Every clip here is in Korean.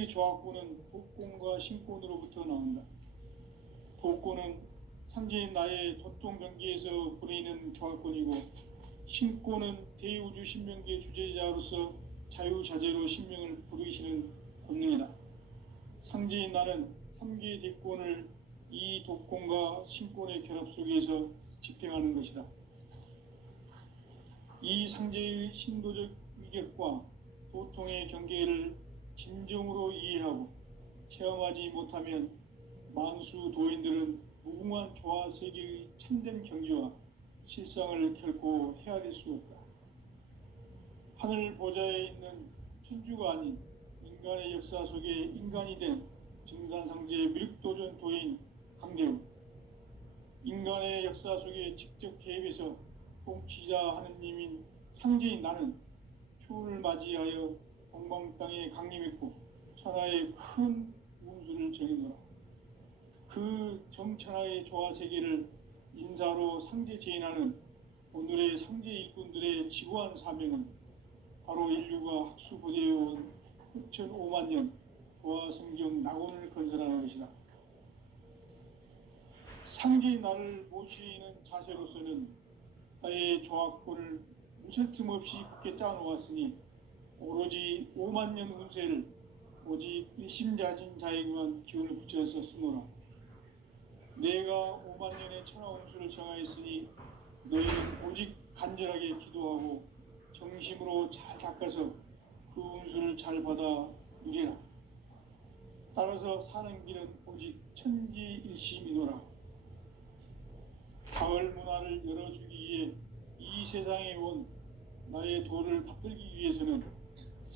상제의 조합권은 복권과 신권으로부터 나온다. 복권은 상제인 나의 도통 경기에서 부리는 조합권이고, 신권은 대우주 신명기의 주제자로서 자유자재로 신명을 부르시는 권능이다. 상제인 나는 3개의 대권을 이 독권과 신권의 결합 속에서 집행하는 것이다. 이 상제의 신도적 위격과 도통의 경계를 진정으로 이해하고 체험하지 못하면 만수 도인들은 무궁한 조화 세계의 참된 경지와 실상을 결코 헤아릴 수 없다. 하늘 보좌에 있는 천주가 아닌 인간의 역사 속에 인간이 된 증산상제의 미륵도전 도인 강대우, 인간의 역사 속에 직접 개입해서 통치자 하느님인 상제인 나는 추운을 맞이하여 동방 땅에 강림했고 천하의 큰 운수를 정해노라. 그 정천하의 조화 세계를 인사로 상제 제인하는 오늘의 상제 일꾼들의 지고한 사명은 바로 인류가 학수고대해온 6,500만 년 조화 성경 낙원을 건설하는 것이다. 상제의 나를 모시는 자세로서는 나의 조합권을 무쇠 틈 없이 굳게 짜놓았으니 오로지 5만 년 운세를 오직 일심자진 자에게만 기운을 붙여서 쓰노라. 내가 5만 년의 천하 운수를 정하였으니 너희는 오직 간절하게 기도하고 정심으로 잘 닦아서 그 운수를 잘 받아 누리라. 따라서 사는 길은 오직 천지일심이노라. 가을 문화를 열어주기 위해 이 세상에 온 나의 도를 받들기 위해서는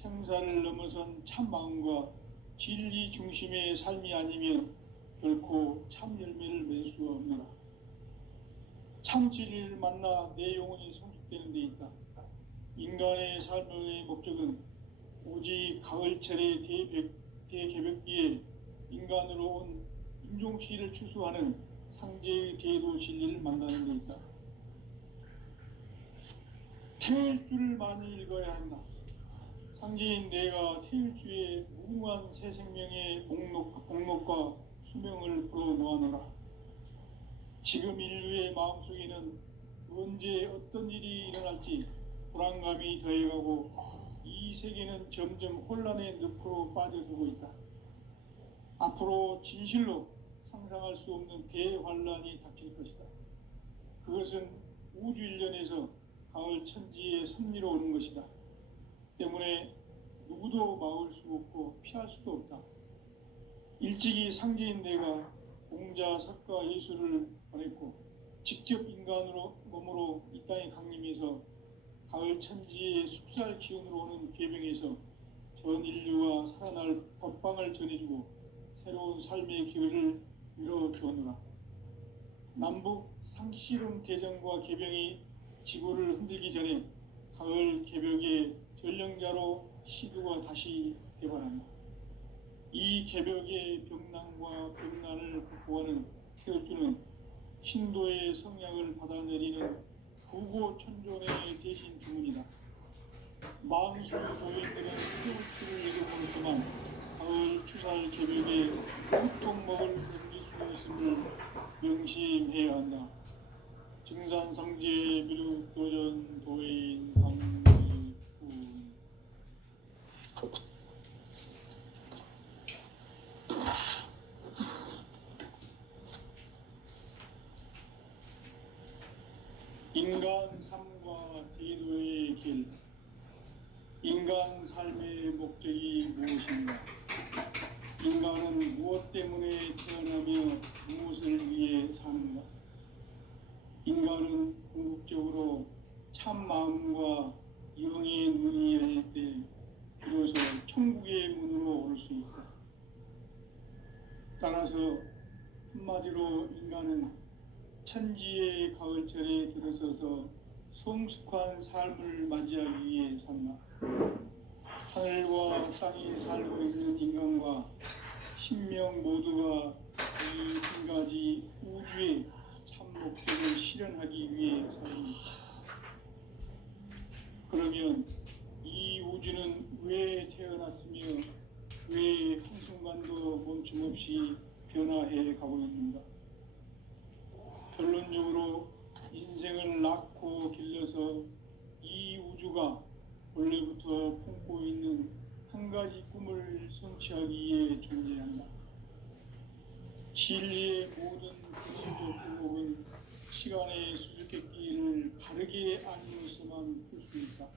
생사를 넘어선 참 마음과 진리 중심의 삶이 아니면 결코 참 열매를 맺을 수 없노라. 참 진리를 만나 내 영혼이 성숙되는 데 있다. 인간의 삶의 목적은 오직 가을철의 대개벽기에 인간으로 온 인종시를 추수하는 상제의 대도 진리를 만나는 데 있다. 태일주를 많이 읽어야 한다. 상제인 내가 태일주의 무궁한 새 생명의 목록과 수명을 불어놓아노라. 지금 인류의 마음속에는 언제 어떤 일이 일어날지 불안감이 더해가고 이 세계는 점점 혼란의 늪으로 빠져들고 있다. 앞으로 진실로 상상할 수 없는 대환란이 닥칠 것이다. 그것은 우주 일련에서 가을 천지의 섭리로 오는 것이다. 때문에 누구도 막을 수 없고 피할 수도 없다. 일찍이 상제인 내가 공자, 석가, 예수를 보냈고 직접 인간으로 몸으로 이 땅에 강림해서 가을 천지의 숲살 기운으로 오는 계명에서 전 인류가 살아날 법방을 전해주고 새로운 삶의 기회를 이뤄주었노라. 남북 상시론 대전과 계병이 지구를 흔들기 전에 가을 개벽의 전령자로 시도가 다시 대발한다. 이 개벽의 병난과 병난을 극복하는 태울주는 신도의 성약을 받아내리는 부고천존의 대신 주문이다. 만수 도인들은 태울주를 잊어버렸지만 가을 추살 개벽에 보통 먹을 넘길 수 있음을 명심해야 한다. 증산상제 미륵도전 도인 강리군. 인간 삶과 대도의 길. 인간 삶의 목적이 무엇인가? 인간은 무엇 때문에 태어나며 무엇을 위해 사는가? 인간은 궁극적으로 참 마음과 영의 눈이 열릴 때 비로소 천국의 문으로 올 수 있다. 따라서 한마디로 인간은 천지의 가을철에 들어서서 성숙한 삶을 맞이하기 위해 산다. 하늘과 땅에 살고 있는 인간과 신명 모두가 이 한 가지 우주의 참 목적을 실현하기 위해 삽니다. 그러면 이 우주는 왜 태어났으며 왜 멈춤없이 변화해 가고 있는가? 결론적으로 인생을 낳고 길러서 이 우주가 원래부터 품고 있는 한 가지 꿈을 성취하기 위해 존재한다. 진리의 모든 근본적 의목은 시간의 수수께끼를 바르게 알면서만 풀 수 있다.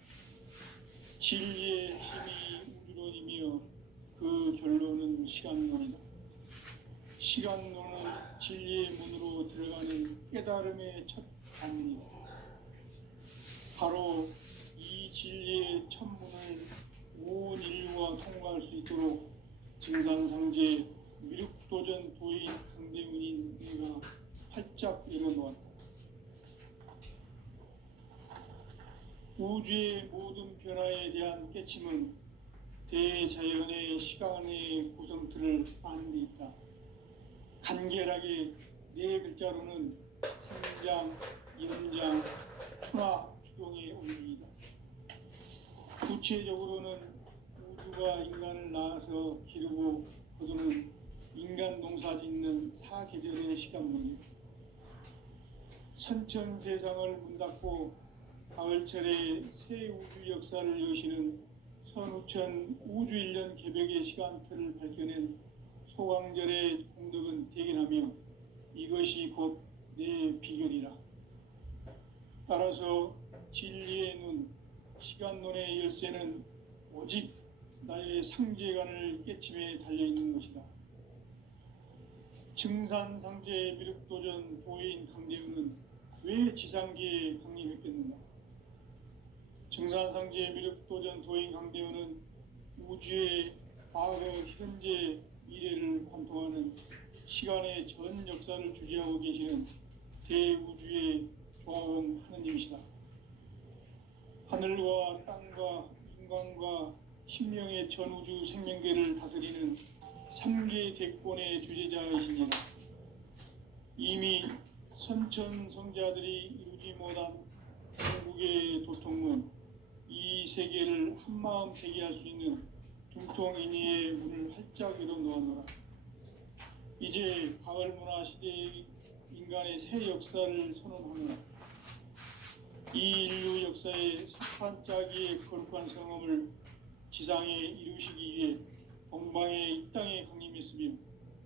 진리의 핵심이 우주론이며 그 결론은 시간론이다. 시간론은 진리의 문으로 들어가는 깨달음의 첫 단문이다. 바로 이 진리의 첫 문을 온 인류가 통과할 수 있도록 증산상제 미륵도전 도인 강대문인 내가 활짝 열어놓았다. 우주의 모든 변화에 대한 깨침은 대자연의 시간의 구성틀을 아는 데 있다. 간결하게 네 글자로는 생장, 연장, 추나 추동의 원리이다. 구체적으로는 우주가 인간을 낳아서 기르고 거두는 인간 농사 짓는 사계절의 시간 문제. 선천 세상을 문 닫고 가을철에 새 우주 역사를 여시는 선우천 우주 1년 개벽의 시간틀을 밝혀낸 소강절의 공덕은 대견하며 이것이 곧 내 비결이라. 따라서 진리의 눈, 시간론의 열쇠는 오직 나의 상제관을 깨침에 달려있는 것이다. 증산상제 미륵도전 도인 강대우는 왜 지상계에 강림했겠는가? 증산상제 미륵도전 도인 강대우는 우주의 과거, 현재, 미래를 관통하는 시간의 전 역사를 주재하고 계시는 대우주의 조화원 하느님이시다. 하늘과 땅과 인간과 신명의 전우주 생명계를 다스리는 3계 대권의 주재자이시니라. 이미 선천성자들이 이루지 못한 중국의 도통문, 이 세계를 한마음 대기할 수 있는 중통인의의 문을 활짝 열어놓았노라. 이제 가을 문화 시대의 인간의 새 역사를 선언하노라. 이 인류 역사의 석판짜기의 거룩한 성험을 지상에 이루시기 위해 동방의 이 땅에 강림했으며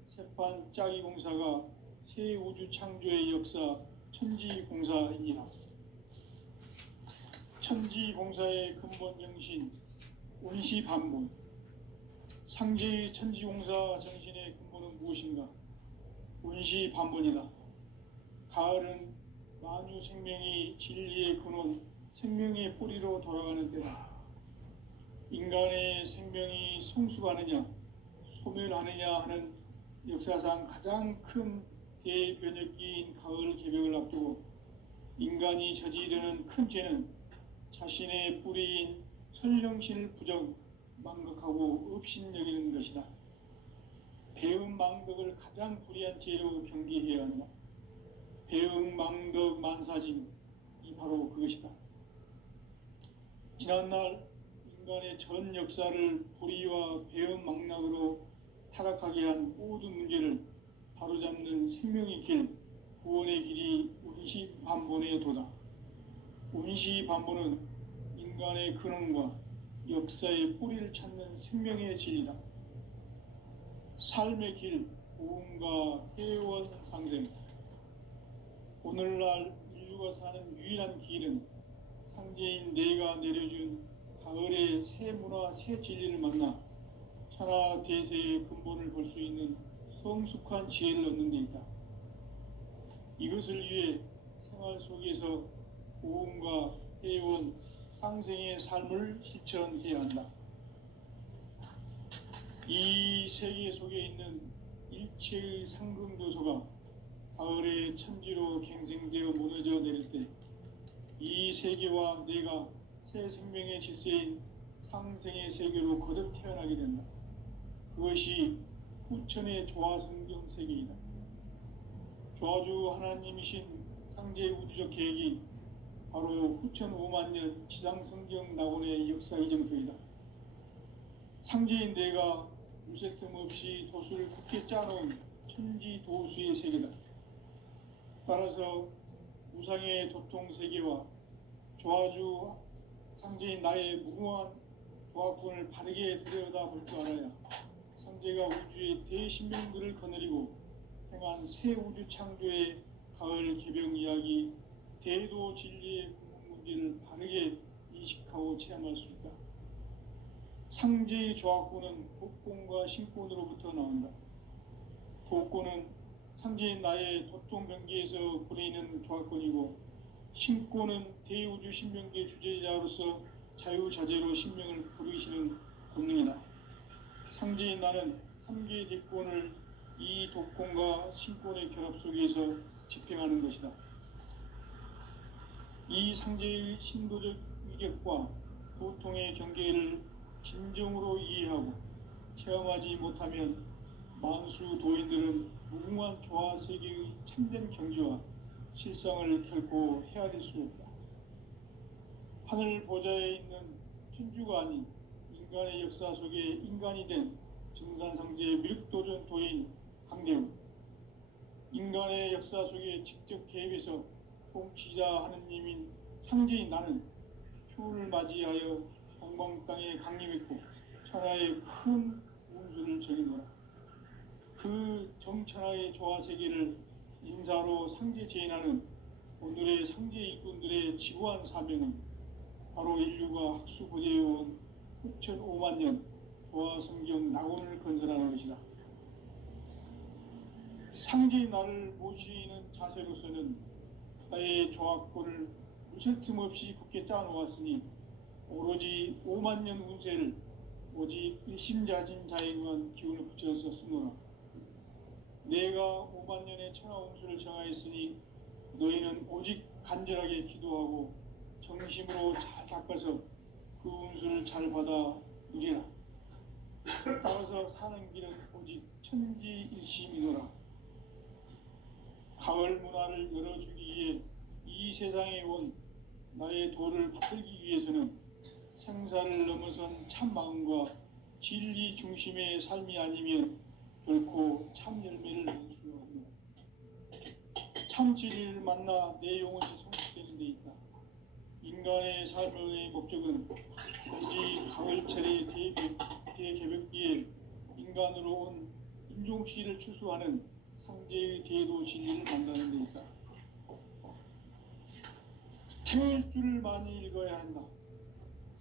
세판짜기 공사가 새 우주 창조의 역사 천지공사이니라. 천지공사의 근본 정신 운시반본. 상제의 천지공사 정신의 근본은 무엇인가? 운시반본이다. 가을은 만유 생명이 진리의 근원, 생명의 뿌리로 돌아가는 때다. 인간의 생명이 성숙하느냐, 소멸하느냐 하는 역사상 가장 큰 대변혁기인 가을 개벽을 앞두고 인간이 저지르는 큰 죄는 자신의 뿌리인 설령신을 부정, 망각하고 업신여기는 것이다. 배음 망덕을 가장 불의한 죄로 경계해야 한다. 배음 망덕 만사짐이 바로 그것이다. 지난날 인간의 전 역사를 불의와 배음 망락으로 타락하게 한 모든 문제를 바로잡는 생명의 길, 구원의 길이 운시반본의 도다. 운시반본은 인간의 근원과 역사의 뿌리를 찾는 생명의 진리다. 삶의 길, 고음과 회원 상생. 오늘날 인류가 사는 유일한 길은 상제인 내가 내려준 가을의 새 문화, 새 진리를 만나 천하 대세의 근본을 볼 수 있는 성숙한 지혜를 얻는 데 있다. 이것을 위해 생활 속에서 고음과 회원, 상생의 삶을 실천해야 한다. 이 세계 속에 있는 일체의 상금도소가 가을의 천지로 갱생되어 무너져 내릴 때 이 세계와 내가 새 생명의 질서인 상생의 세계로 거듭 태어나게 된다. 그것이 후천의 조화성경 세계이다. 조화주 하나님이신 상제 우주적 계획이 바로 후천 5만 년 지상성경 낙원의 역사 이정표이다. 상제인 내가 무색 틈 없이 도수를 굳게 짜놓은 천지 도수의 세계다. 따라서 무상의 도통 세계와 조화주 상제인 나의 무궁한 조합권을 바르게 들여다볼 줄 알아야 상제가 우주의 대신명들을 거느리고 행한 새 우주 창조의 가을 개병 이야기, 대도 진리의 궁극문제를 바르게 인식하고 체험할 수 있다. 상제의 조합권은 복권과 신권으로부터 나온다. 복권은 상제인 나의 도통 경계에서 부리는 조합권이고, 신권은 대우주 신명계 주제자로서 자유자재로 신명을 부르시는 권능이다. 상제인 나는 3개의 대권을 이 독권과 신권의 결합 속에서 집행하는 것이다. 이 상제의 신도적 위격과 도통의 경계를 진정으로 이해하고 체험하지 못하면 만수 도인들은 무궁한 조화 세계의 참된 경지와 실상을 결코 헤아릴 수 없다. 하늘 보좌에 있는 천주가 아닌 인간의 역사 속에 인간이 된 증산상제의 밀도전 도인 강대훈, 인간의 역사 속에 직접 개입해서 통치자 하느님인 상제인 나는 추운을 맞이하여 동방 땅에 강림했고 천하의 큰 운수를 정인노라. 그 정천하의 조화세계를 인사로 상제 제인하는 오늘의 상제 일꾼들의 지구한 사명은 바로 인류가 학수고대해온 6,500만 년 조화성경 낙원을 건설하는 것이다. 상제의 나를 모시는 자세로서는 나의 조합권을 무색 틈 없이 굳게 짜놓았으니 오로지 5만 년 운세를 오직 일심자진 자에게만 기운을 붙여서 쓰노라. 내가 5만 년의 천하 운수를 정하였으니 너희는 오직 간절하게 기도하고 정심으로 잘 닦아서 그 운수를 잘 받아 누리라. 따라서 사는 길은 오직 천지일심이노라. 가을 문화를 열어주기 위해 이 세상에 온 나의 도를 받들기 위해서는 생사를 넘어선 참 마음과 진리 중심의 삶이 아니면 결코 참 열매를 낼 수 없는 참 진리를 만나 내 영혼이 성숙되는 데 있다. 인간의 삶의 목적은 오직 가을철의 대개벽기에 인간으로 온 인종시를 추수하는 상제의 대도 진리를 만나는 데 있다. 태울 줄을 많이 읽어야 한다.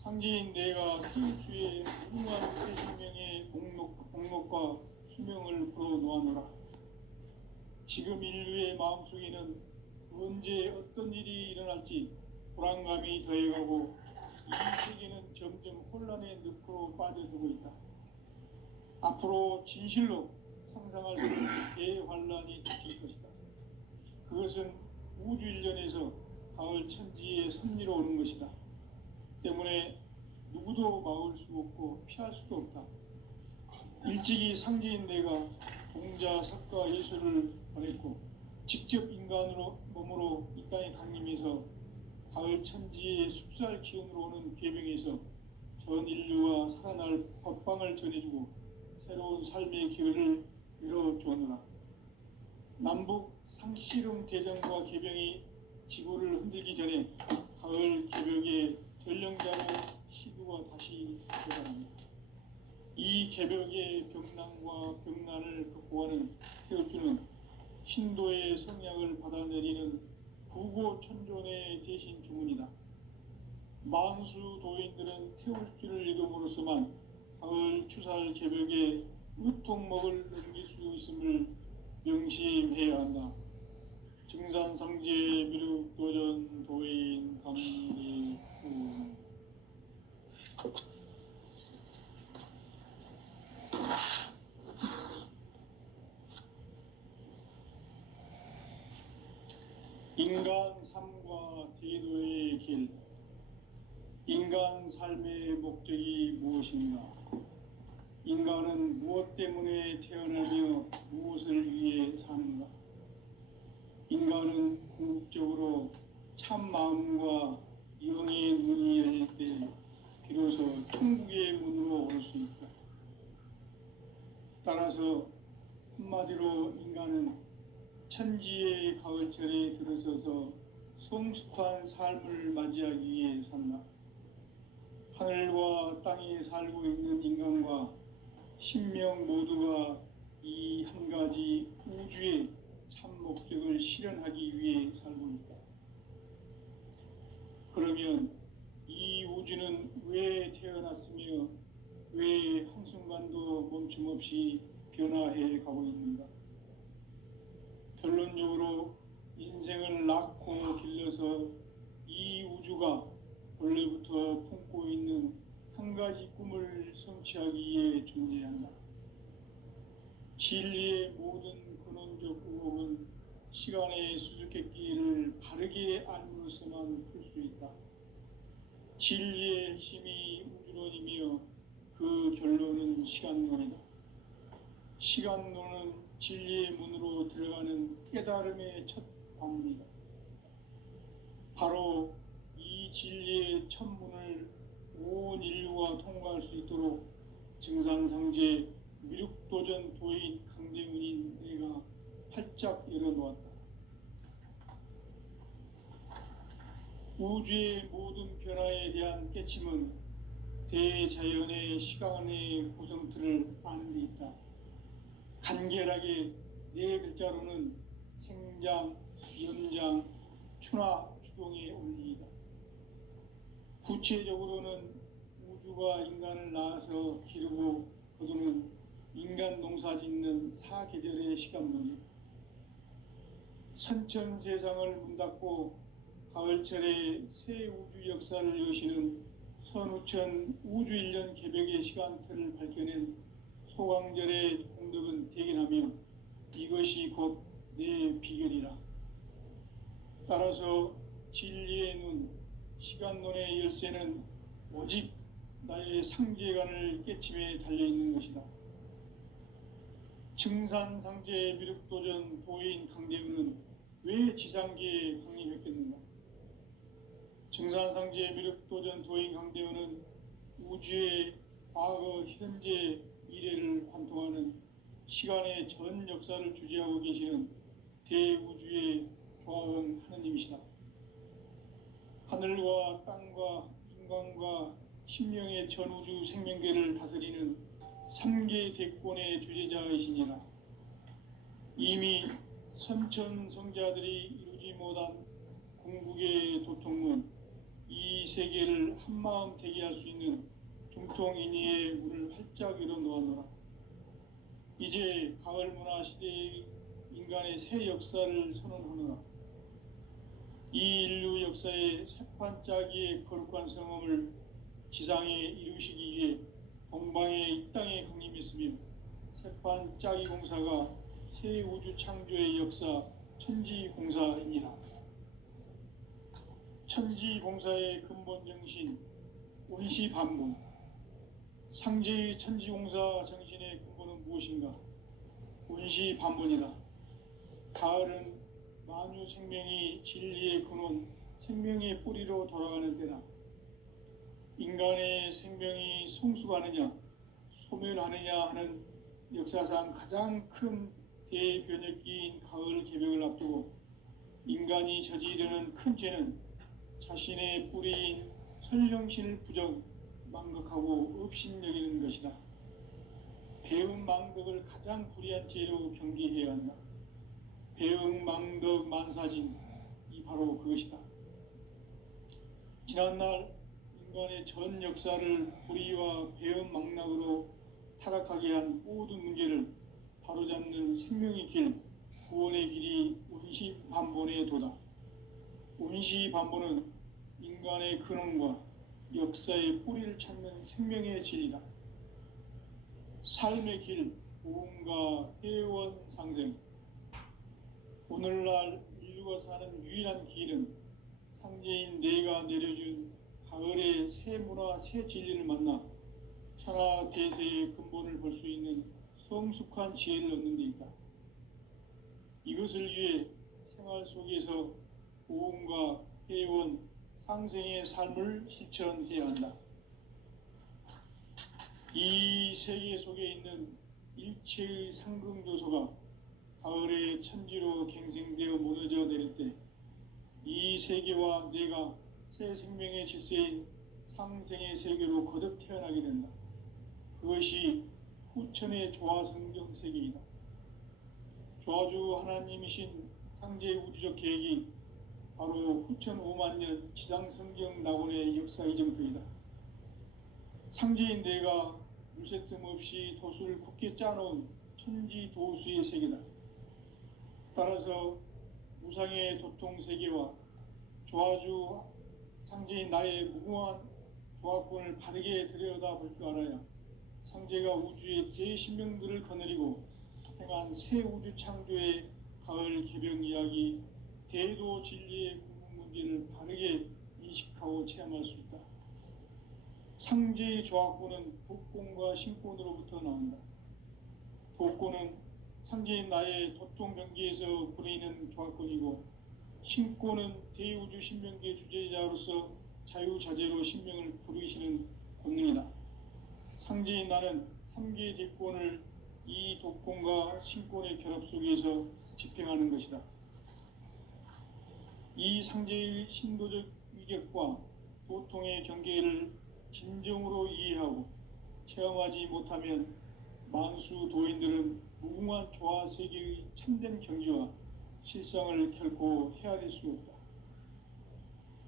상제인 내가 태울주의 무궁한 새 생명의 목록과 수명을 풀어놓아노라. 지금 인류의 마음속에는 언제 어떤 일이 일어날지 불안감이 더해가고 이 세계는 점점 혼란의 늪으로 빠져들고 있다. 앞으로 진실로 상상할 수 없는 대환란이 닥칠 것이다. 그것은 우주 일련에서 가을 천지의 섭리로 오는 것이다. 때문에 누구도 막을 수 없고 피할 수도 없다. 일찍이 상제인 내가 동자, 석가, 예술을 보냈고 직접 인간으로 몸으로 이 땅에 강림해서 가을 천지의 숲살 기운으로 오는 괴병에서 전 인류가 살아날 법방을 전해주고 새로운 삶의 기회를 열어주었노라. 남북 상씨름 대전과 개병이 지구를 흔들기 전에 가을 개벽의 전령자로 시두가 다시 도달합니다. 이 개벽의 병난과 병난을 극복하는 태울주는 신도의 성약을 받아내리는 구고천존의 대신 주문이다. 만수 도인들은 태울주를 읽음으로써만 가을 추살 개벽의 으통목을 넘길 수 있음을 명심해야 한다. 증산상제 미륵도전 도인 감리구 인간 삶과 제도의 길. 인간 삶의 목적이 무엇인가? 인간은 무엇 때문에 태어나며 무엇을 위해 사는가? 인간은 궁극적으로 참 마음과 영의 문이 열릴 때 비로소 천국의 문으로 올 수 있다. 따라서 한마디로 인간은 천지의 가을철에 들어서서 성숙한 삶을 맞이하기 위해 산다. 하늘과 땅에 살고 있는 인간과 신명 모두가 이 한 가지 우주의 참 목적을 실현하기 위해 살고 있다. 그러면 이 우주는 왜 태어났으며 왜 한순간도 멈춤 없이 변화해 가고 있는가? 결론적으로 인생을 낳고 길러서 이 우주가 원래부터 품고 있는 한 가지 꿈을 성취하기 위해 존재한다. 진리의 모든 근원적 의혹은 시간의 수수께끼를 바르게 알므로서만 풀 수 있다. 진리의 핵심이 우주론이며 그 결론은 시간론이다. 시간론은 진리의 문으로 들어가는 깨달음의 첫 방문이다. 바로 이 진리의 첫 문을 온 인류가 통과할 수 있도록 증산상제 미륵도전 도인 강대훈인 내가 활짝 열어놓았다. 우주의 모든 변화에 대한 깨침은 대자연의 시간의 구성틀을 아는 데 있다. 간결하게 네 글자로는 생장, 연장, 추나 추동의 원리이다. 구체적으로는 우주가 인간을 낳아서 기르고 거두는 인간 농사 짓는 사계절의 시간 문제. 선천 세상을 문 닫고 가을철에 새 우주 역사를 여시는 선우천 우주 1년 개벽의 시간틀을 밝혀낸 소강절의 공덕은 대견하며 이것이 곧 내 비결이라. 따라서 진리의 눈, 시간론의 열쇠는 오직 나의 상제관을 깨침에 달려있는 것이다. 증산상제 미륵도전 도인 강대훈은 왜 지상계에 강림했겠는가? 증산상제 미륵도전 도인 강대훈은 우주의 과거, 현재, 미래를 관통하는 시간의 전 역사를 주재하고 계시는 대우주의 조화원 하느님이시다. 하늘과 땅과 인간과 신명의 전우주 생명계를 다스리는 3개 대권의 주재자이시니라. 이미 선천성자들이 이루지 못한 궁극의 도통문, 이 세계를 한마음 되게 할 수 있는 중통인의의 문을 활짝 열어놓았노라. 이제 가을 문화 시대의 인간의 새 역사를 선언하노라. 이 인류 역사의 새판짜기의 거룩한 성험을 지상에 이루시기 위해 동방의 이 땅에 강림했으며 새판짜기 공사가 새 우주 창조의 역사 천지공사이니라. 천지공사의 근본 정신 운시반복. 상제의 천지공사 정신의 근본은 무엇인가? 운시반복이다. 가을은 만유 생명이 진리의 근원, 생명의 뿌리로 돌아가는 때다. 인간의 생명이 성숙하느냐, 소멸하느냐 하는 역사상 가장 큰 대변혁기인 가을 개벽을 앞두고 인간이 저지르는 큰 죄는 자신의 뿌리인 설령신을 부정, 망각하고 업신여기는 것이다. 배응 망덕을 가장 불의한 죄로 경계해야 한다. 배응 망덕 만사진, 이 바로 그것이다. 지난날 인간의 전 역사를 불의와 배응 망락으로 타락하게 한 모든 문제를 바로잡는 생명의 길, 구원의 길이 운시반본의 도다. 운시반본은 인간의 근원과 역사의 뿌리를 찾는 생명의 진리다. 삶의 길, 보험과 회원 상생. 오늘날 인류가 사는 유일한 길은 상제인 내가 내려준 가을의 새 문화, 새 진리를 만나 천하 대세의 근본을 볼 수 있는 성숙한 지혜를 얻는 데 있다. 이것을 위해 생활 속에서 보험과 회원, 상생의 삶을 실천해야 한다. 이 세계 속에 있는 일체 이체의 상금조소가 가을의 천지로 갱생되어 무너져 내릴 때 이 세계와 내가 새 생명의 질서인 상생의 세계로 거듭 태어나게 된다. 그것이 후천의 조화성경 세계이다. 조화주 하나님이신 상제의 우주적 계획이 바로 후천 5만 년 지상성경 낙원의 역사 이정표이다. 상제인 내가 물새 틈 없이 도수를 굳게 짜놓은 천지 도수의 세계다. 따라서 무상의 도통 세계와 조화주 상제인 나의 무궁한 조화권을 바르게 들여다볼 줄 알아야 상제가 우주의 대신명들을 거느리고 행한 새 우주 창조의 가을 개병 이야기, 대도 진리의 궁극 문제를 바르게 인식하고 체험할 수 있다. 상제의 조화권은 도권과 신권으로부터 나온다. 도권은 상제인 나의 도통 경계에서 부리는 조화권이고, 신권은 대우주 신명계 주제자로서 자유자재로 신명을 부르시는 권능이다. 상제인 나는 3개의 대권을 이 도권과 신권의 결합 속에서 집행하는 것이다. 이 상제의 신도적 위격과 도통의 경계를 진정으로 이해하고 체험하지 못하면 만수 도인들은 무궁한 조화 세계의 참된 경지와 실상을 결코 헤아릴 수 없다.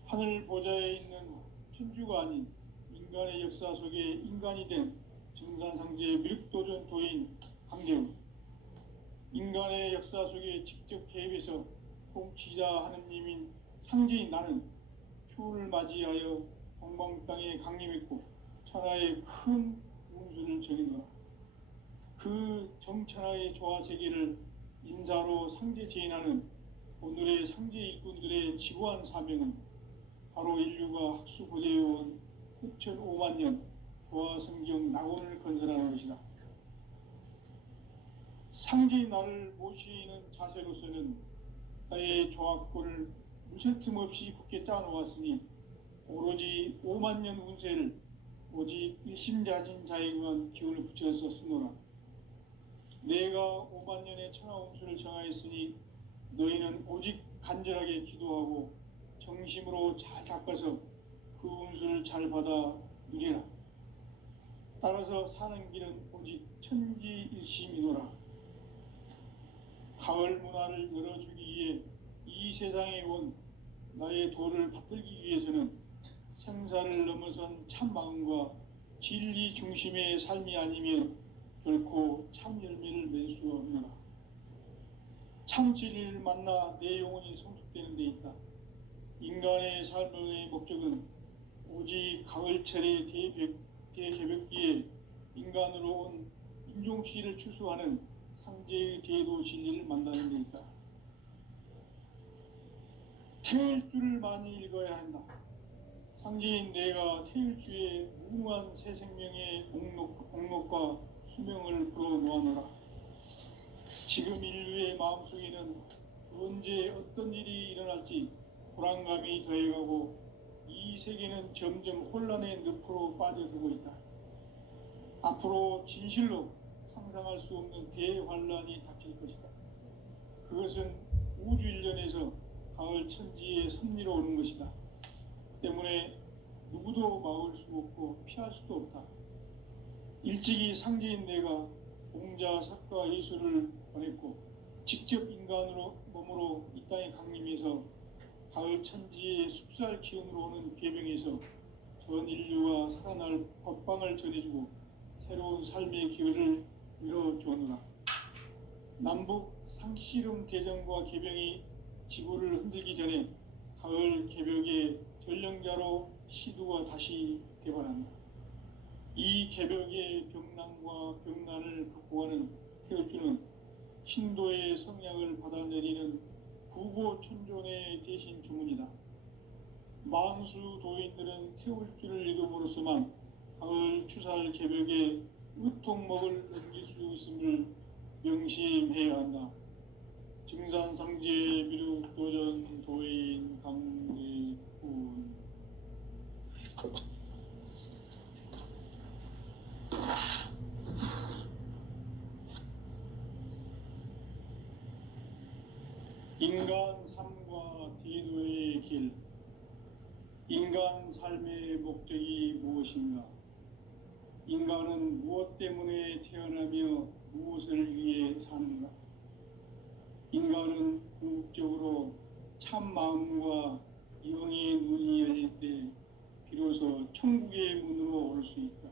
하늘 보좌에 있는 천주가 아닌 인간의 역사 속에 인간이 된 증산상제의 미륵도전 도인 강재훈, 인간의 역사 속에 직접 개입해서 통치자 하느님인 상제인 나는 추후를 맞이하여 동방 땅에 강림했고 천하의 큰 운수를 정해놓아 그 정천하의 조화세계를 인사로 상제 제인하는 오늘의 상제 일꾼들의 지구한 사명은 바로 인류가 학수고대해온 후천 5만 년 조화성경 낙원을 건설하는 것이다. 상제의 나를 모시는 자세로서는 나의 조화권을 무쇠 틈 없이 굳게 짜놓았으니 오로지 5만 년 운세를 오직 일심자진 자에게만 기운을 붙여서 쓰노라. 내가 5만 년의 천하 운수를 정하였으니 너희는 오직 간절하게 기도하고 정심으로 잘 닦아서 그 운수를 잘 받아 누리라. 따라서 사는 길은 오직 천지일심이노라. 가을 문화를 열어주기 위해 이 세상에 온 나의 도를 받들기 위해서는 생사를 넘어선 참 마음과 진리 중심의 삶이 아니면 결코 참 열매를 맺을 수 없노라. 참 진리를 만나 내 영혼이 성숙되는 데 있다. 인간의 삶의 목적은 오직 가을철의 대개벽기에 인간으로 온 인종시를 추수하는 상제의 대도 진리를 만나는 데 있다. 태일주를 많이 읽어야 한다. 상제인 내가 태일주의 무궁한 새 생명의 공록과 수명을 불어놓아노라. 지금 인류의 마음속에는 언제 어떤 일이 일어날지 불안감이 더해가고 이 세계는 점점 혼란의 늪으로 빠져들고 있다. 앞으로 진실로 상상할 수 없는 대환란이 닥칠 것이다. 그것은 우주 일련에서 가을 천지의 섭리로 오는 것이다. 때문에 누구도 막을 수 없고 피할 수도 없다. 일찍이 상제인 내가 공자, 석가, 예수를 보냈고 직접 인간으로 몸으로 이 땅에 강림해서 가을 천지의 숲살 기운으로 오는 괴병에서 전 인류가 살아날 법방을 전해주고 새로운 삶의 기회를 열어주었노라. 남북 상씨름 대전과 개병이 지구를 흔들기 전에 가을 개벽의 전령자로 시두가 다시 되관한다. 이 개벽의 병난과 병난을 극복하는 태울주는 신도의 성량을 받아내리는 구고천존의 대신 주문이다. 만수 도인들은 태울주를 읽음으로써만 가을 추살 개벽의 의통목을 넘길 수 있음을 명심해야 한다. 증산상제 미륵도전 도인 강제훈. 인간 삶과 대도의 길, 인간 삶의 목적이 무엇인가? 인간은 무엇 때문에 태어나며 무엇을 위해 사는가? 인간은 궁극적으로 참 마음과 영의 눈이 열릴 때 비로소 천국의 문으로 올 수 있다.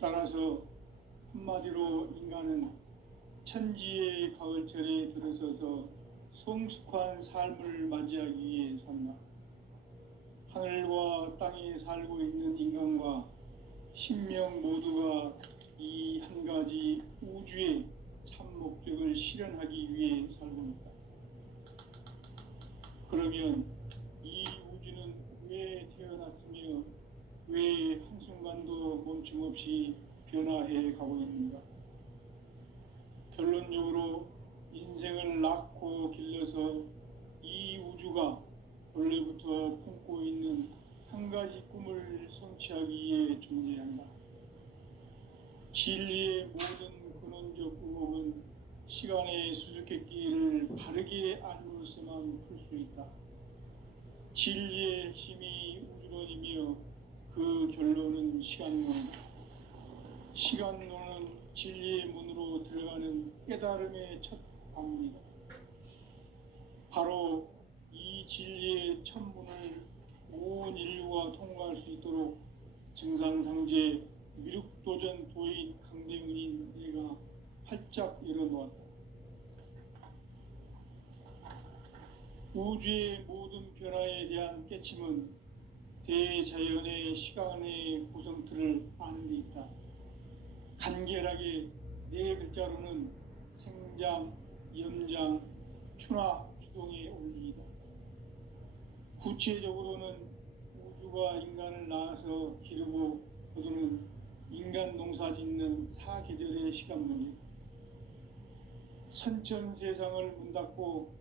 따라서 한마디로 인간은 천지의 가을철에 들어서서 성숙한 삶을 맞이하기 위해 산다. 하늘과 땅에 살고 있는 인간과 신명 모두가 이 한 가지 우주의 참 목적을 실현하기 위해 살고 있다. 그러면 이 우주는 왜 태어났으며 왜 한순간도 멈춤없이 변화해 가고 있는가? 결론적으로 인생을 낳고 길러서 이 우주가 원래부터 품고 있는 한 가지 꿈을 성취하기 위해 존재한다. 진리의 모든 근원적 의혹은 시간의 수수께끼를 바르게 알므로서만 풀 수 있다. 진리의 핵심이 우주론이며 그 결론은 시간론이다. 시간론은 진리의 문으로 들어가는 깨달음의 첫 관문이다. 바로 이 진리의 첫 문을 온 인류가 통과할 수 있도록 증산상제 미륵도전 도인 강대훈인 내가 활짝 열어놓았다. 우주의 모든 변화에 대한 깨침은 대자연의 시간의 구성틀을 아는 데 있다. 간결하게 네 글자로는 생장, 염장, 추나 추동의 원리이다. 구체적으로는 우주가 인간을 낳아서 기르고 거두는 인간 농사 짓는 사계절의 시간문이다. 선천 세상을 문 닫고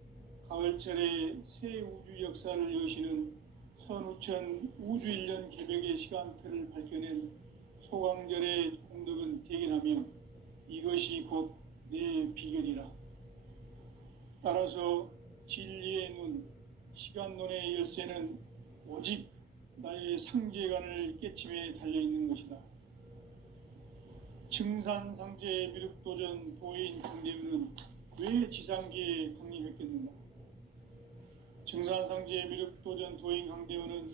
가을철에 새 우주 역사를 여시는 선우천 우주 1년 개벽의 시간틀을 밝혀낸 소강절의 공덕은 대견하며 이것이 곧 내 비결이라. 따라서 진리의 눈, 시간론의 열쇠는 오직 나의 상제관을 깨침에 달려있는 것이다. 증산상제 미륵도전 도인 강대훈은 왜 지상계에 강림했겠는가? 증산상제 미륵도전 도인 강대훈은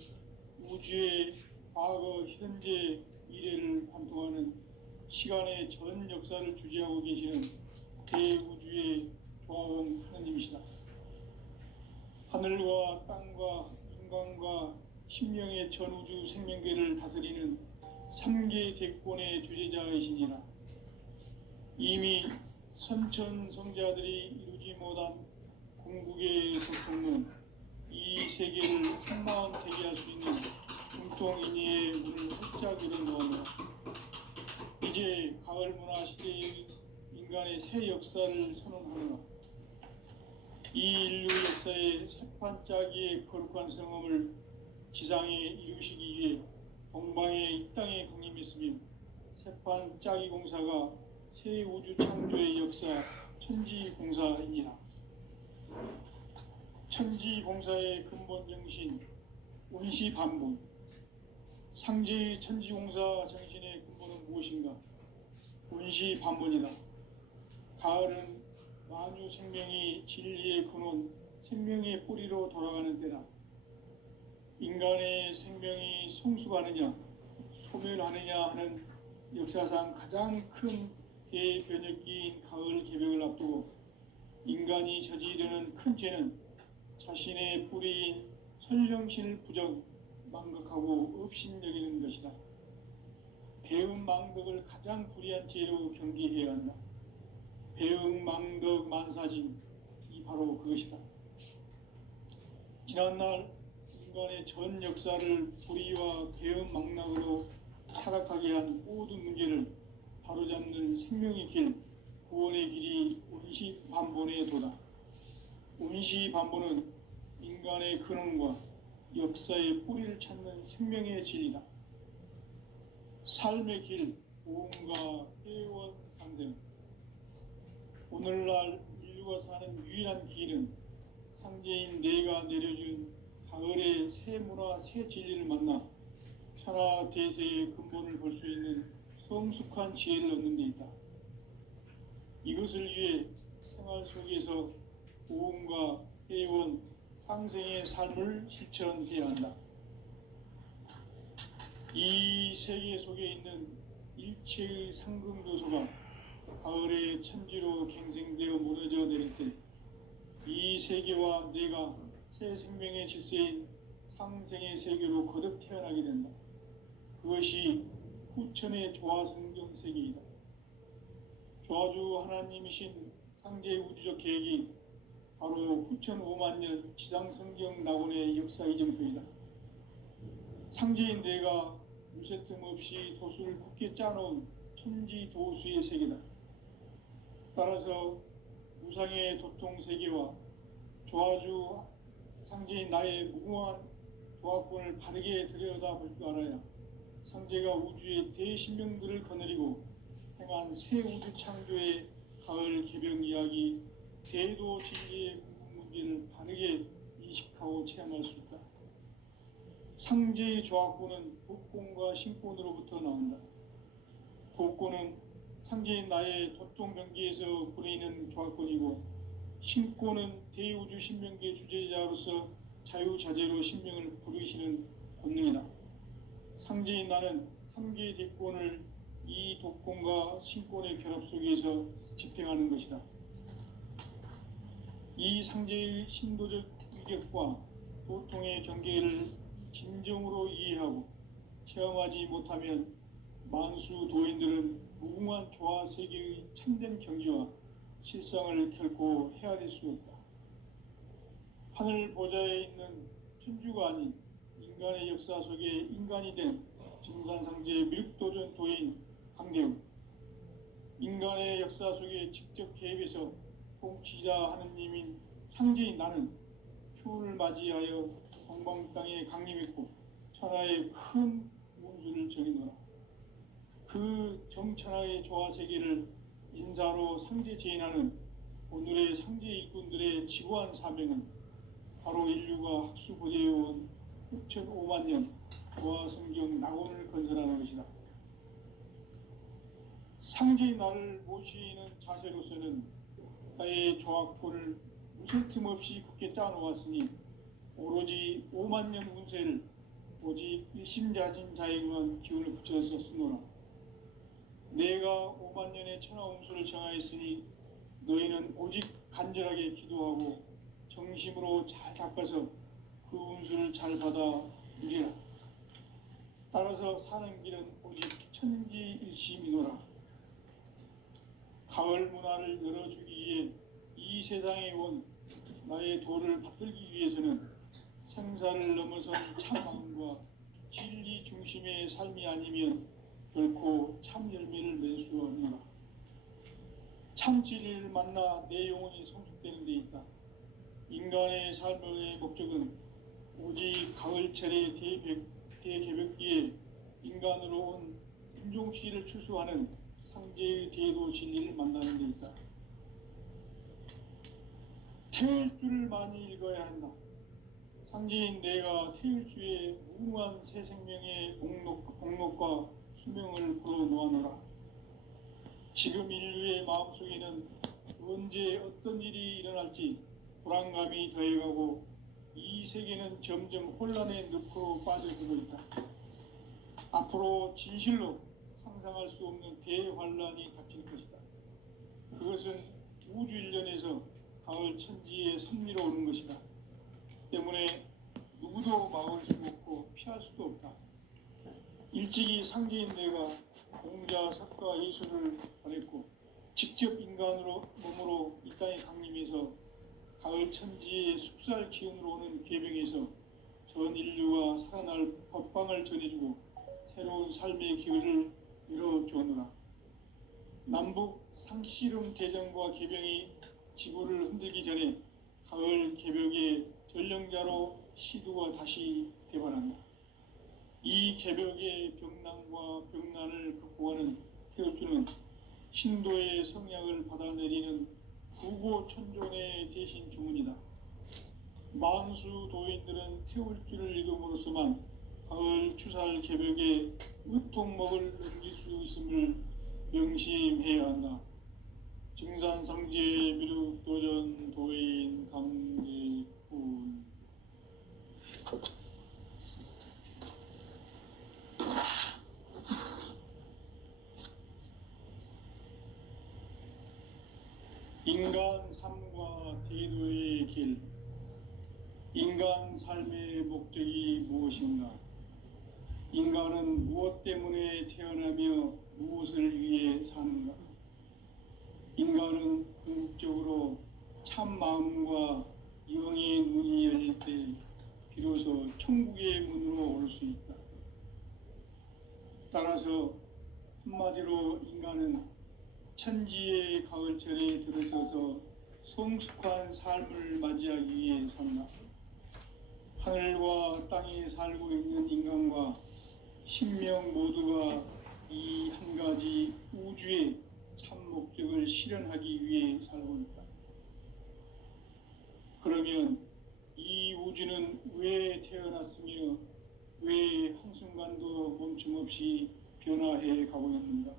우주의 과거, 현재, 미래를 관통하는 시간의 전 역사를 주재하고 계시는 대우주의 조화원 하느님이시다. 하늘과 땅과 인간과 신명의 전우주 생명계를 다스리는 3계 대권의 주재자이시니라. 이미 선천성자들이 이루지 못한 궁극의 소통은 이 세계를 한마음 되게 할 수 있는 공통인의의 문을 활짝 열어놓았노라. 이제 가을 문화 시대의 인간의 새 역사를 선언하노라. 이 인류 역사의 새판짜기의 거룩한 성험을 지상에 이루시기 위해 동방의 이 땅에 강림했으며 새판짜기 공사가 새 우주 창조의 역사 천지공사이니라. 천지공사의 근본 정신 운시반본, 상제의 천지공사 정신의 근본은 무엇인가? 운시반본이다. 가을은 만유 생명이 진리의 근원, 생명의 뿌리로 돌아가는 때다. 인간의 생명이 성숙하느냐, 소멸하느냐 하는 역사상 가장 큰 대변혁기인 가을 개벽을 앞두고 인간이 저지르는 큰 죄는 자신의 뿌리인 설령신을 부정, 망각하고 업신여기는 것이다. 배음 망덕을 가장 불의한 죄로 경계해야 한다. 배음 망덕 만사진, 이 바로 그것이다. 지난날 인간의 전 역사를 불의와 배음 망락으로 타락하게 한 모든 문제를 바로잡는 생명의 길, 구원의 길이 운시반본의 도다. 운시반본은 인간의 근원과 역사의 뿌리를 찾는 생명의 진리다. 삶의 길, 보험과 회원 상생. 오늘날 인류가 인류가 사는 유일한 길은 상제인 내가 내려준 가을의 새 문화, 새 진리를 만나 천하 대세의 근본을 볼 수 있는 성숙한 지혜를 얻는 데 있다. 이것을 위해 생활 속에서 고음과 회원, 상생의 삶을 실천해야 한다. 이 세계 속에 있는 일체의 상승도소가 가을의 천지로 갱생되어 무너져 내릴 때 이 세계와 내가 새 생명의 질서인 상생의 세계로 거듭 태어나게 된다. 그것이 후천의 조화성경 세계이다. 조화주 하나님이신 상제의 우주적 계획이 바로 후천 5만년 지상성경 낙원의 역사 이정표이다. 상제인 내가 무쇠틈 없이 도수를 굳게 짜놓은 천지 도수의 세계다. 따라서 무상의 도통 세계와 조화주 상제인 나의 무궁한 조화권을 바르게 들여다볼 줄 알아야 상제가 우주의 대신명들을 거느리고 행한 새 우주 창조의 가을 개병 이야기, 대도 진리의 문제를 바르게 인식하고 체험할 수 있다. 상제의 조화권은 도권과 신권으로부터 나온다. 도권은 상제인 나의 도통 경계에서 부리는 조화권이고, 신권은 대우주 신명계 주제자로서 자유자재로 신명을 부르시는 권능이다. 상제인 나는 3개의 대권을 이 도권과 신권의 결합 속에서 집행하는 것이다. 이 상제의 신도적 위격과 도통의 경계를 진정으로 이해하고 체험하지 못하면 만수 도인들은 무궁한 조화 세계의 참된 경지와 실상을 결코 헤아릴 수 없다. 하늘 보좌에 있는 천주가 아닌 인간의 역사 속에 인간이 된 증산상제 밀도전 도인 강대우, 인간의 역사 속에 직접 개입해서 통치자 하느님인 상제인 나는 추운을 맞이하여 동방 땅에 강림했고 천하의 큰 운수를 정의노라. 그 정천하의 조화 세계를 인사로 상제 제인하는 오늘의 상제 일꾼들의 지고한 사명은 바로 인류가 학수고대해온 6,500년 조화 성경 낙원을 건설하는 것이다. 상제인 나를 모시는 자세로서는 나의 조화권을 무쇠틈 없이 굳게 짜놓았으니 오로지 5만년 운세를 오직 일심자진 자에게만 기운을 붙여서 쓰노라. 내가 5만년의 천하 운수를 정하였으니 너희는 오직 간절하게 기도하고 정심으로 잘 닦아서 그 운수를 잘 받아 누리라. 따라서 사는 길은 오직 천지일심이노라. 가을 문화를 열어주기 위해 이 세상에 온 나의 도를 받들기 위해서는 생사를 넘어선 참마음과 진리 중심의 삶이 아니면 결코 참 열매를 맺을 수 없노라. 참 진리를 만나 내 영혼이 성숙되는 데 있다. 인간의 삶의 목적은 오직 가을철의 대개벽기에 인간으로 온 인종시를 추수하는 상제의 대도 진리를 만나는 데 있다. 태일주를 많이 읽어야 한다. 상제인 내가 태일주의 무궁한 새 생명의 공록과 수명을 불어놓아노라. 지금 인류의 마음속에는 언제 어떤 일이 일어날지 불안감이 더해가고 이 세계는 점점 혼란의 늪으로 빠져들고 있다. 앞으로 진실로 상상할 수 없는 대환란이 닥칠 것이다. 그것은 우주 일련에서 가을 천지의 섭리로 오는 것이다. 때문에 누구도 막을 수 없고 피할 수도 없다. 일찍이 상제인 내가 공자, 석가, 예수를 보냈고 직접 인간으로 몸으로 이 땅에 강림해서 가을 천지의 숙살 기운으로 오는 계병에서 전 인류가 살아날 법방을 전해주고 새로운 삶의 기회를 열어주었노라. 남북 상씨름 대전과 계병이 지구를 흔들기 전에 가을 개벽의 전령자로 시두가 다시 대발한다. 이 개벽의 병난과 병난을 극복하는 태어주는 신도의 성약을 받아내리는 구고천존의 대신 주문이다. 만수 도인들은 태울 줄을 읽음으로써만 가을 추살 개벽에 으통먹을 넘길 수 있음을 명심해야 한다. 증산상제 미륵도전 도인 강대군. 인간 삶과 대도의 길. 인간 삶의 목적이 무엇인가? 인간은 무엇 때문에 태어나며 무엇을 위해 사는가? 인간은 궁극적으로 참 마음과 영의 눈이 열릴 때 비로소 천국의 문으로 올 수 있다. 따라서 한마디로 인간은 천지의 가을철에 들어서서 성숙한 삶을 맞이하기 위해 산다. 하늘과 땅에 살고 있는 인간과 신명 모두가 이 한 가지 우주의 참 목적을 실현하기 위해 살고 있다. 그러면 이 우주는 왜 태어났으며 왜 한순간도 멈춤없이 변화해 가고 있는가?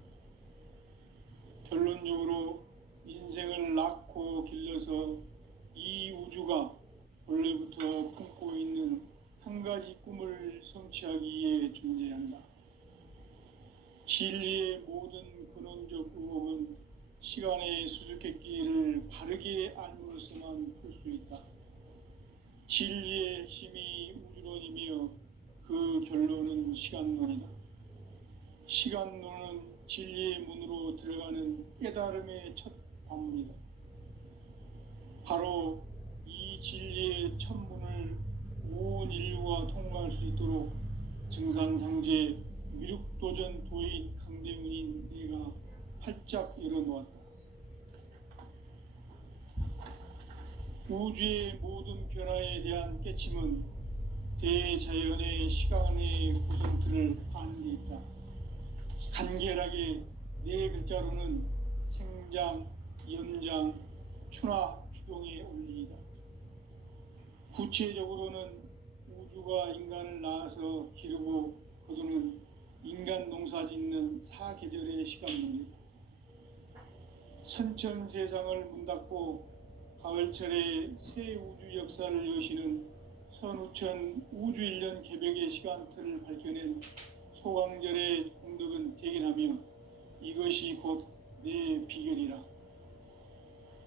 결론적으로 인생을 낳고 길러서 이 우주가 원래부터 품고 있는 한 가지 꿈을 성취하기 위해 존재한다. 진리의 모든 근원적 의혹은 시간의 수수께끼를 바르게 알므로서만 풀 수 있다. 진리의 핵심이 우주론이며 그 결론은 시간론이다. 시간론은 진리의 문으로 들어가는 깨달음의 첫 관문이다. 바로 이 진리의 첫 문을 온 인류가 통과할 수 있도록 증산상제 미륵도전 도인 강대훈인 내가 활짝 열어놓았다. 우주의 모든 변화에 대한 깨침은 대자연의 시간의 구성틀을 아는 데 있다. 간결하게 네 글자로는 생장, 연장, 추나 추동의 원리이다. 구체적으로는 우주가 인간을 낳아서 기르고 거두는 인간 농사 짓는 사계절의 시간론이다. 선천 세상을 문 닫고 가을철에 새 우주 역사를 여시는 선우천 우주 1년 개벽의 시간틀을 밝혀낸 소강절의 공덕은 대견하며 이것이 곧 내 비결이라.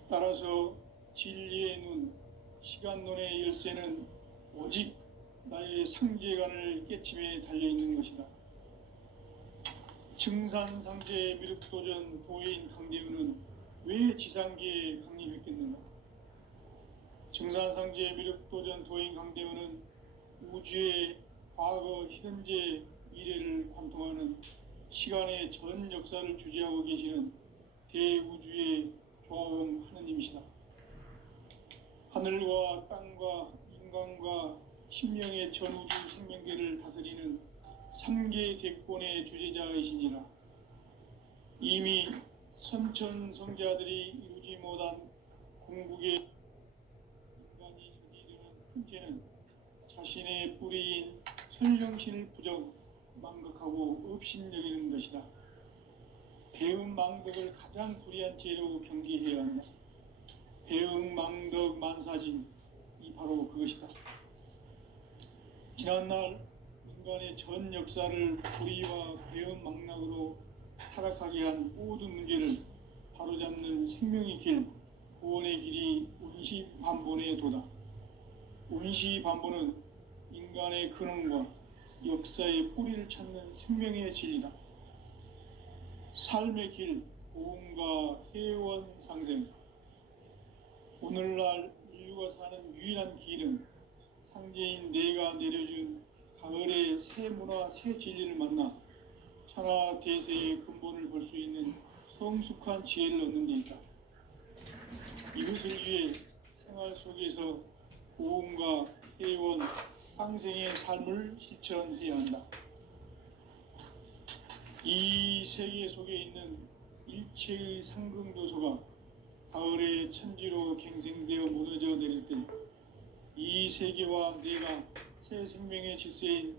따라서 진리의 눈, 시간론의 열쇠는 오직 나의 상제관을 깨침에 달려있는 것이다. 증산상제 미륵도전 도인 강대훈은 왜 지상계에 강림했겠는가? 증산상제 미륵도전 도인 강대훈은 우주의 과거, 현재, 미래를 관통하는 시간의 전 역사를 주재하고 계시는 대우주의 조화원 하느님이시다. 하늘과 땅과 인간과 신명의 전우주 생명계를 다스리는 3계 대권의 주재자이시니라. 이미 선천성자들이 이루지 못한 궁극의 인간이 저지르는 큰 죄는 자신의 뿌리인 설령신을 부정 망각하고 업신여기는 것이다. 배은망덕을 가장 불의한 죄로 경계해야 한다. 배은망덕 만사진, 이 바로 그것이다. 지난날 인간의 전 역사를 불의와 배은망락으로 타락하게 한 모든 문제를 바로잡는 생명의 길, 구원의 길이 운시반본의 도다. 운시반본은 인간의 근원과 역사의 뿌리를 찾는 생명의 진리다. 삶의 길, 고음과 회원 상생. 오늘날 인류가 사는 유일한 길은 상제인 내가 내려준 가을의 새 문화, 새 진리를 만나 천하 대세의 근본을 볼 수 있는 성숙한 지혜를 얻는 데 있다. 이것을 위해 생활 속에서 고음과 회원, 상생의 삶을 실천해야 한다. 이 세계 속에 있는 일체의 상승도소가 가을의 천지로 갱생되어 무너져 내릴 때 이 세계와 내가 새 생명의 질서인